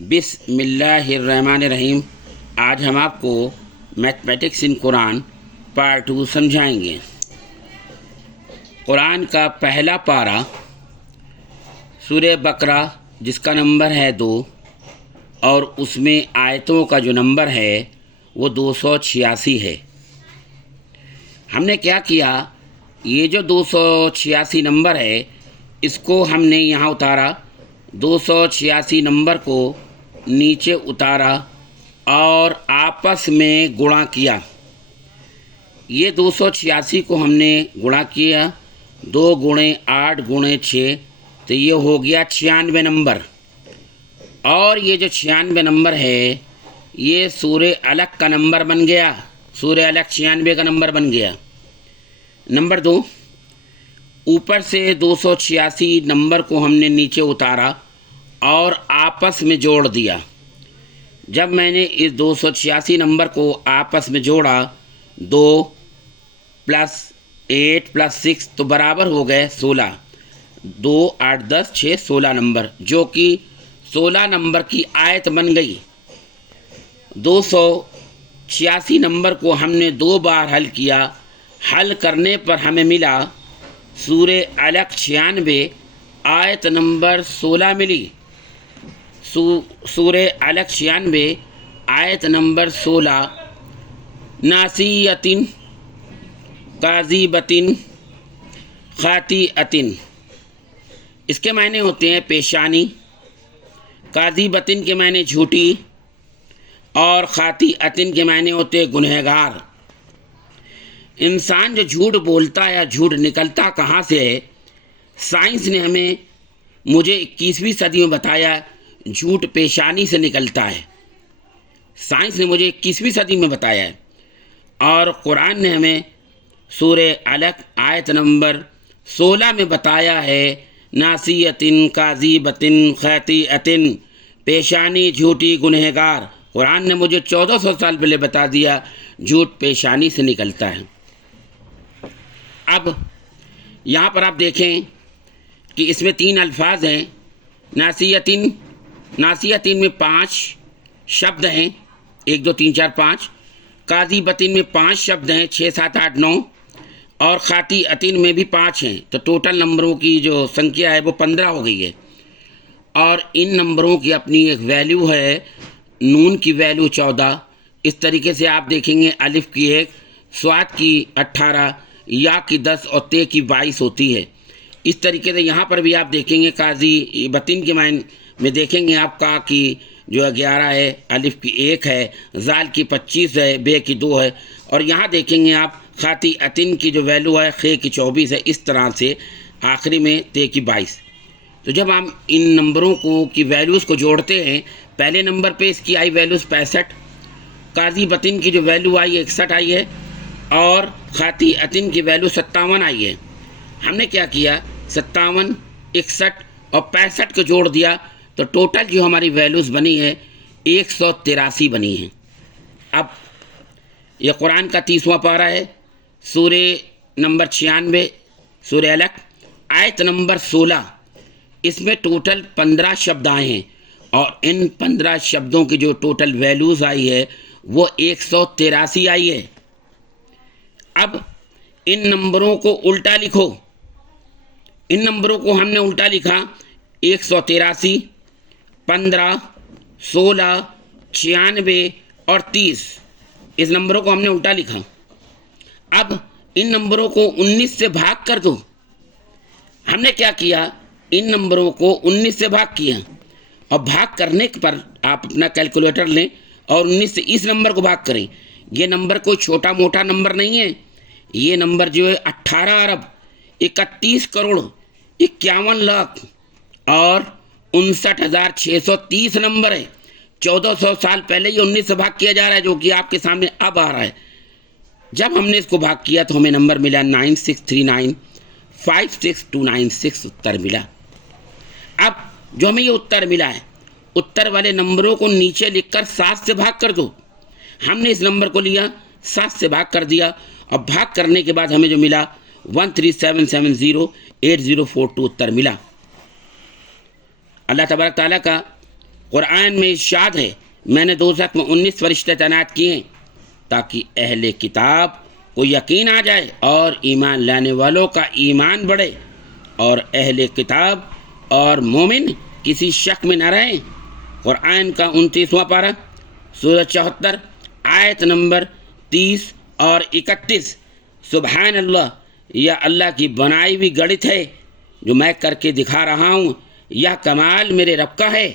بسم اللہ الرحمن الرحیم۔ آج ہم آپ کو میتھمیٹکس ان قرآن پارٹ 2 سمجھائیں گے۔ قرآن کا پہلا پارہ سورہ بقرہ جس کا نمبر ہے 2 اور اس میں آیتوں کا جو نمبر ہے وہ 286 ہے۔ ہم نے کیا کیا، یہ جو 286 نمبر ہے اس کو ہم نے یہاں اتارا، 286 نمبر کو نیچے اتارا اور آپس میں گڑا کیا۔ یہ 286 کو ہم نے گڑا کیا، 2 گنے 8 گنے 6 تو یہ ہو گیا 96 نمبر۔ اور یہ جو 96 نمبر ہے یہ سورہ علق کا نمبر بن گیا، سورہ علق 96 کا نمبر بن گیا۔ نمبر 2، اوپر سے 286 نمبر کو ہم نے نیچے اتارا اور آپس میں جوڑ دیا۔ جب میں نے اس 286 نمبر کو آپس میں جوڑا، 2 + 8 + 6 تو برابر ہو گئے 16۔ 2 8 10 6 16 نمبر، جو کہ 16 نمبر کی آیت بن گئی۔ 286 نمبر کو ہم نے 2 بار حل کیا، حل کرنے پر ہمیں ملا سورہ علق 96 آیت نمبر 16 ملی۔ سورہ علق 96 آیت نمبر 16، ناسیۃ کاذبۃ خاطئۃ۔ اس کے معنی ہوتے ہیں پیشانی، کاذبۃ کے معنی جھوٹی اور خاطئۃ کے معنی ہوتے ہیں گنہگار۔ انسان جو جھوٹ بولتا ہے یا جھوٹ نکلتا کہاں سے ہے؟ سائنس نے مجھے 21ویں صدی میں بتایا جھوٹ پیشانی سے نکلتا ہے۔ سائنس نے مجھے 21ویں صدی میں بتایا ہے، اور قرآن نے ہمیں سورہ علق آیت نمبر 16 میں بتایا ہے ناسیۃ کاذبۃ خاطئۃ، پیشانی جھوٹی گنہگار۔ قرآن نے مجھے 1400 سال پہلے بتا دیا جھوٹ پیشانی سے نکلتا ہے۔ اب یہاں پر آپ دیکھیں کہ اس میں 3 الفاظ ہیں، ناسیۃ میں 5 شبد ہیں، 1 2 3 4 5، کاذبۃ میں 5 شبد ہیں، 6 7 8 9، اور خاطئۃ میں بھی 5 ہیں، تو ٹوٹل نمبروں کی جو سنکھیا ہے وہ 15 ہو گئی ہے۔ اور ان نمبروں کی اپنی ایک ویلیو ہے، نون کی ویلیو 14، اس طریقے سے آپ دیکھیں گے الف کی 1، صاد کی 18، یا کی 10 اور تے کی 22 ہوتی ہے۔ اس طریقے سے یہاں پر بھی آپ دیکھیں گے کاذبۃ کے معنی میں دیکھیں گے آپ کا کی جو 11 ہے، الف کی 1 ہے، زال کی 25 ہے، بے کی 2 ہے، اور یہاں دیکھیں گے آپ خاطئۃ کی جو ویلیو ہے خے کی 24 ہے۔ اس طرح سے آخری میں تے کی 22۔ تو جب ہم ان نمبروں کی ویلیوز کو جوڑتے ہیں، پہلے نمبر پہ اس کی آئی ویلیوز 65، کاذبۃ کی جو ویلیو آئی 61 آئی ہے، اور خاطئۃ کی ویلیو 57 آئی ہے۔ ہم نے کیا کیا، 57 61 اور 65 کو جوڑ دیا تو ٹوٹل جو ہماری ویلیوز بنی ہے 183 بنی ہیں۔ اب یہ قرآن کا 30واں پارہ ہے، سورہ نمبر 96 سورہ علق آیت نمبر 16۔ اس میں ٹوٹل 15 شبد آئے ہیں، اور ان 15 شبدوں کی جو ٹوٹل ویلیوز آئی ہے وہ 183 آئی ہے۔ اب ان نمبروں کو الٹا لکھو، ان نمبروں کو ہم نے الٹا لکھا، 183 15 16 96 اور 30، اس نمبروں کو ہم نے الٹا لکھا۔ اب ان نمبروں کو 19 سے بھاگ کر دو۔ ہم نے کیا کیا، ان نمبروں کو 19 سے بھاگ کیا، اور بھاگ کرنے پر آپ اپنا کیلکولیٹر لیں اور 19 سے اس نمبر کو بھاگ کریں۔ یہ نمبر کوئی چھوٹا موٹا نمبر نہیں ہے، یہ نمبر جو ہے 18 ارب 31 کروڑ 51 لاکھ اور 59,630 نمبر ہے۔ 1400 سال پہلے یہ 19 سے بھاگ کیا جا رہا ہے، جو کہ آپ کے سامنے اب آ رہا ہے۔ جب ہم نے اس کو بھاگ کیا تو ہمیں نمبر ملا 963956 اتر ملا۔ اب جو ہمیں یہ اتر ملا ہے، اتر والے نمبروں کو نیچے لکھ کر 7 سے بھاگ کر دو۔ ہم نے اس نمبر کو لیا، 7 سے بھاگ کر دیا، اور بھاگ کرنے کے بعد ہمیں جو ملا 137708042 اتر ملا۔ اللہ تبارک تعالیٰ کا قرآن میں ارشاد ہے میں نے دوزخ میں 19 فرشتے تعینات کیے ہیں تاکہ اہل کتاب کو یقین آ جائے اور ایمان لانے والوں کا ایمان بڑھے اور اہل کتاب اور مومن کسی شک میں نہ رہیں۔ قرآن کا 29واں پارہ سورہ 74 آیت نمبر 30 اور 31۔ سبحان اللہ، یہ اللہ کی بنائی ہوئی گڑت ہے جو میں کر کے دکھا رہا ہوں، یہ کمال میرے رب کا ہے۔